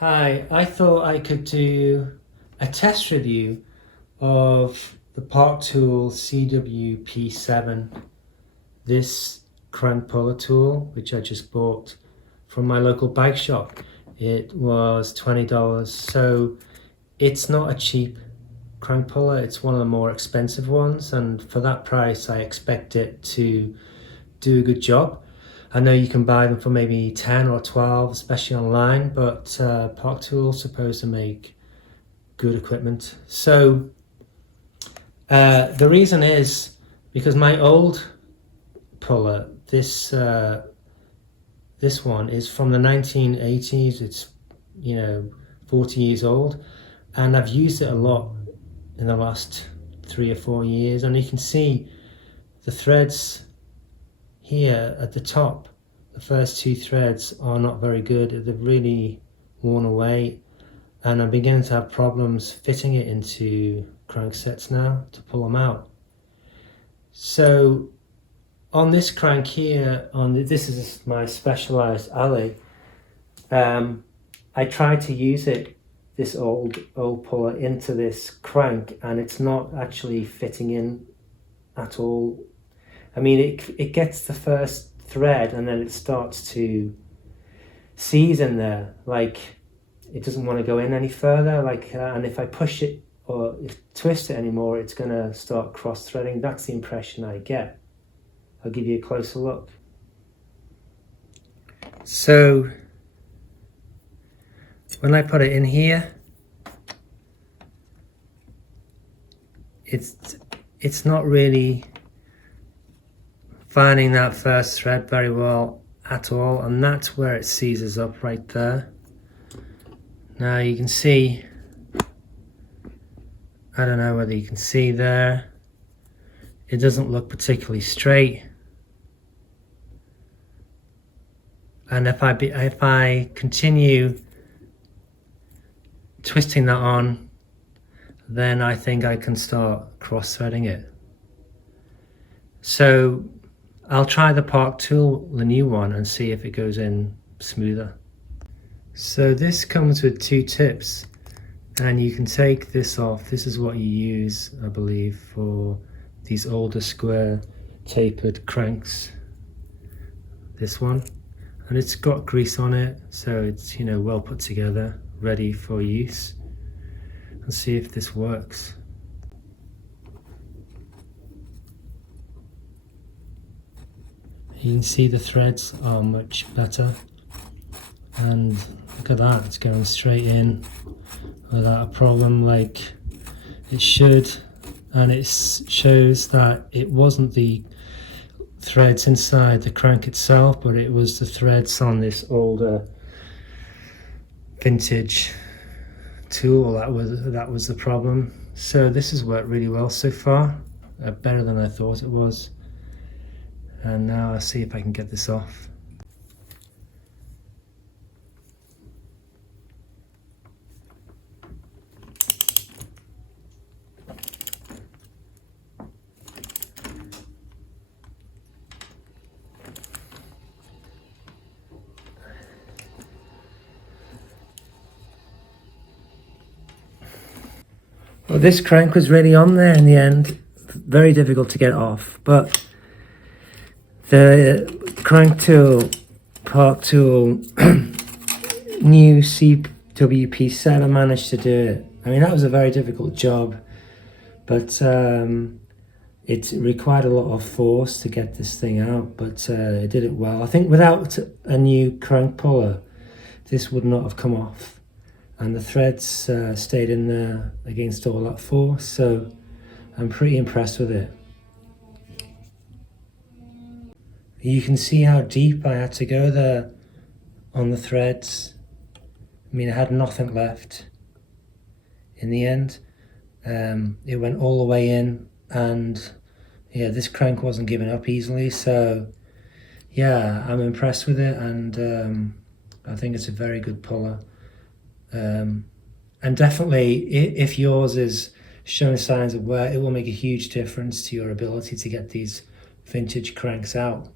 Hi, I thought I could do a test review of the Park Tool CWP-7, this crank puller tool, which I just bought from my local bike shop. It was $20, so it's not a cheap crank puller, it's one of the more expensive ones, and for that price I expect it to do a good job. I know you can buy them for maybe 10 or 12, especially online, but Park Tool's supposed to make good equipment. So the reason is because my old puller, this one is from the 1980s. It's 40 years old, and I've used it a lot in the last 3 or 4 years, and you can see the threads here at the top. The first two threads are not very good. They've really worn away, and I'm beginning to have problems fitting it into cranksets now to pull them out. So on this crank here, this is my specialized alley, I tried to use this old puller into this crank, and it's not actually fitting in at all. I mean, it gets the first thread and then it starts to seize in there, like it doesn't want to go in any further, and if I push it or twist it anymore, it's going to start cross-threading. That's the impression I get. I'll give you a closer look. So when I put it in here, it's not really finding that first thread very well at all, and that's where it seizes up right there. Now you can see, I don't know whether you can see there, it doesn't look particularly straight, and if I continue twisting that on, then I think I can start cross-threading it. So I'll try the Park Tool, the new one, and see if it goes in smoother. So this comes with two tips, and you can take this off. This is what you use, I believe, for these older square tapered cranks. This one, and it's got grease on it, so it's well put together, ready for use. Let's see if this works. You can see the threads are much better, and look at that, it's going straight in without a problem like it should, and it shows that it wasn't the threads inside the crank itself, but it was the threads on this older vintage tool that was the problem. So this has worked really well so far, better than I thought it was. And now I'll see if I can get this off. Well, this crank was really on there in the end. Very difficult to get off, but the Crank Tool, Park Tool, new CWP-7 managed to do it. I mean, that was a very difficult job, but it required a lot of force to get this thing out, but it did it well. I think without a new crank puller, this would not have come off, and the threads stayed in there against all that force, so I'm pretty impressed with it. You can see how deep I had to go there on the threads. I mean, I had nothing left in the end. It went all the way in, and yeah, this crank wasn't giving up easily, so yeah, I'm impressed with it, and I think it's a very good puller. And definitely, if yours is showing signs of wear, it will make a huge difference to your ability to get these vintage cranks out.